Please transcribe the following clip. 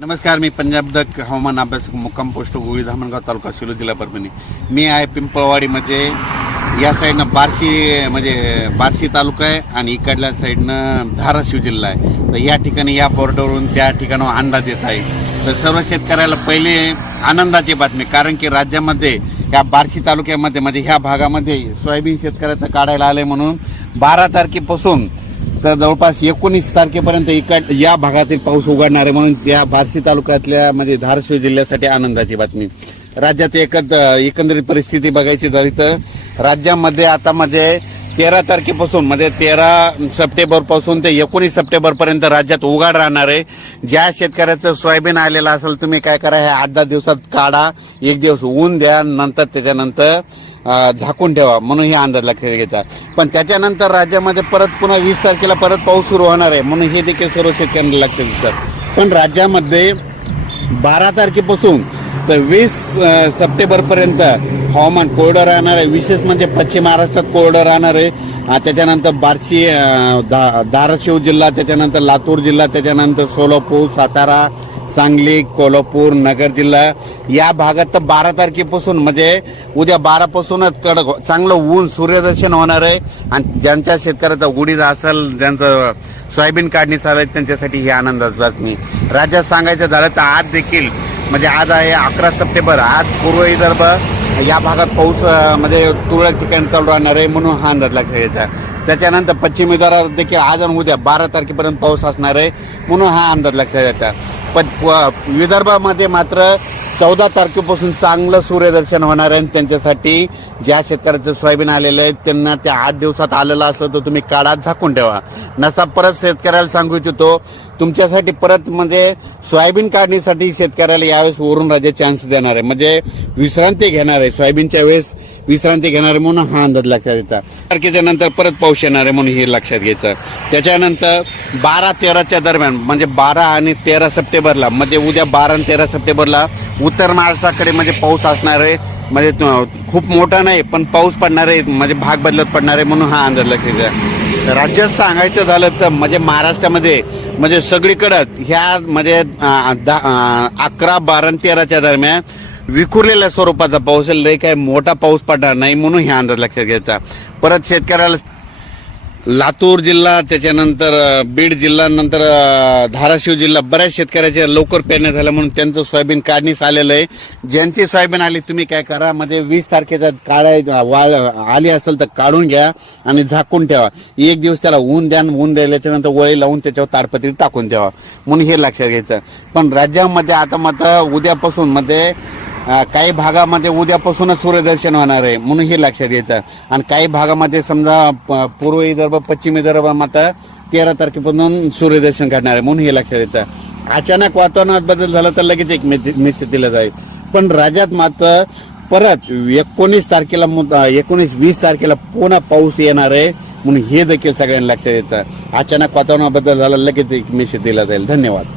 नमस्कार, मी पंजाब दक हवामान अभ्यासक मुक्काम पोस्ट गोळी धामणगाव तालुका शिलो जिल्हा परभणी। मी आहे पिंपळवाडीमध्ये। या साईडनं बार्शी तालुका आहे आणि इकडल्या साईडनं धाराशिव जिल्हा आहे। तर या ठिकाणी या बॉर्डरवरून त्या ठिकाणावर अंदाज येत आहे। तर सर्व शेतकऱ्याला पहिले आनंदाची बातमी, कारण की राज्यामध्ये या बार्शी तालुक्यामध्ये ह्या भागामध्ये सोयाबीन शेतकऱ्याचं काढायला आले म्हणून 12 तारखेपासून तर जवळपास 19 तारखेपर्यंत या भागातील पाऊस उघडणार आहे म्हणून या बार्शी तालुक्यातल्या धाराशिव जिल्ह्यासाठी आनंदाची बातमी। राज्यात एकंदरीत परिस्थिती बघायची झाली तर राज्यामध्ये आता 13 तारखेपासून 13 सप्टेंबर पासून ते 19 सप्टेंबर पर्यंत राज्यात उघाड राहणार आहे। ज्या शेतकऱ्याचं सोयाबीन आलेलं असेल तुम्ही काय करा, हे 8-10 दिवसात काढा, 1 दिवस ऊन द्या, नंतर त्याच्यानंतर झाकून ठेवा म्हणून हे अंदाज लक्षात घ्यायचा। पण त्याच्यानंतर राज्यामध्ये परत पुन्हा 20 तारखेला परत पाऊस सुरू होणार आहे म्हणून हे देखील सर्व शेतकऱ्यांना लक्षात घ्यायचं। पण राज्यामध्ये 12 तारखेपासून तर 20 सप्टेंबर पर्यंत हवामान कोरडं राहणार आहे। विशेष पश्चिम महाराष्ट्रात कोरडं राहणार आहे। त्याच्यानंतर बार्शी, धाराशिव जिल्हा, त्याच्यानंतर लातूर जिल्हा, त्याच्यानंतर सोलापूर, सातारा, सांगली, कोल्हापूर, नगर जिल्हा या भागात तर 12 तारखेपासून उद्या 12 पासूनच चांगलं ऊन सूर्यदर्शन होणार आहे। आणि ज्यांच्या शेतकऱ्याचा उडीद असेल, ज्यांचं सोयाबीन काढणी चालू आहे, त्यांच्यासाठी ही आनंदाची बातमी। राज्यात सांगायचं झालं तर आज देखील आज आहे 11 सप्टेंबर, आज पूर्व विदर्भ या भागात पाऊस तुरळक ठिकाणी चालू राहणार आहे म्हणून हा अंदाज लक्षात घ्यायचा। त्याच्यानंतर पश्चिम विदर्भात देखील आज आणि उद्या 12 तारखेपर्यंत पाऊस असणार आहे म्हणून हा अंदाज लक्षात घ्यायचा। पण विदर्भामध्ये मात्र 14 तारखेपासून चांगलं सूर्यदर्शन होणार आहे। त्यांच्यासाठी ज्या शेतकऱ्याचं सोयाबीन आलेलं आहे त्यांना त्या 8 दिवसात आलेलं असलं तर तुम्ही काढा, झाकून ठेवा। नसता परत शेतकऱ्याला सांगू इच्छितो, तुमच्यासाठी परत सोयाबीन काढणीसाठी शेतकऱ्याला यावेळेस वरून राज्य चान्स देणार आहे, विश्रांती घेणार आहे, सोयाबीनच्या वेळेस विश्रांती घेणार आहे म्हणून हा अंदाज लक्षात घ्यायचा। तारखेच्या नंतर परत पाऊस येणार आहे म्हणून हे लक्षात घ्यायचं। त्याच्यानंतर 12-13च्या दरम्यान 12 आणि 13 सप्टेंबरला उद्या 12 आणि 13 सप्टेंबरला उत्तर महाराष्ट्राकडे पाऊस असणार आहे। खूप मोठा नाही पण पाऊस पडणार आहे, भाग बदलत पडणार आहे म्हणून हा अंदाज लक्षात घ्या। राज्यात सांगायचं झालं तर महाराष्ट्रामध्ये सगळीकडे ह्या 11, 12 आणि 13च्या दरम्यान विखुरलेल्या स्वरूपाचा पाऊस आहे, लय काय मोठा पाऊस पडणार नाही म्हणून हे अंदाज लक्षात घ्यायचा। परत शेतकऱ्याला लातूर जिल्हा, त्याच्यानंतर बीड जिल्हा, नंतर धाराशिव जिल्हा बऱ्याच शेतकऱ्याच्या लवकर पेरण्या झाल्या म्हणून त्यांचं सोयाबीन काढणीस आलेलं आहे। ज्यांची सोयाबीन आली तुम्ही काय करा, 20 तारखेचा आली असेल तर काढून घ्या आणि झाकून ठेवा। 1 दिवस त्याला ऊन द्या, ऊन द्यायल्याच्यानंतर वळी लावून त्याच्यावर ताडपत्री टाकून ठेवा म्हणून हे लक्षात घ्यायचं। पण राज्यामध्ये आता उद्यापासून काही भागामध्ये उद्यापासूनच सूर्यदर्शन होणार आहे म्हणून हे लक्षात घ्यायचं। आणि काही भागामध्ये समजा पूर्व विदर्भ, पश्चिम विदर्भ 13 तारखेपासून सूर्यदर्शन करणार आहे म्हणून हे लक्षात घ्यायचं। अचानक वातावरणात बदल झाला तर लगेच एक मेसेज दिला जाईल। पण राज्यात परत 19 तारखेला 19-20 तारखेला पुन्हा पाऊस येणार आहे म्हणून हे देखील सगळ्यांना लक्षात घ्यायचं। अचानक वातावरणात बदल झाला लगेच एक मेसेज दिला जाईल। धन्यवाद।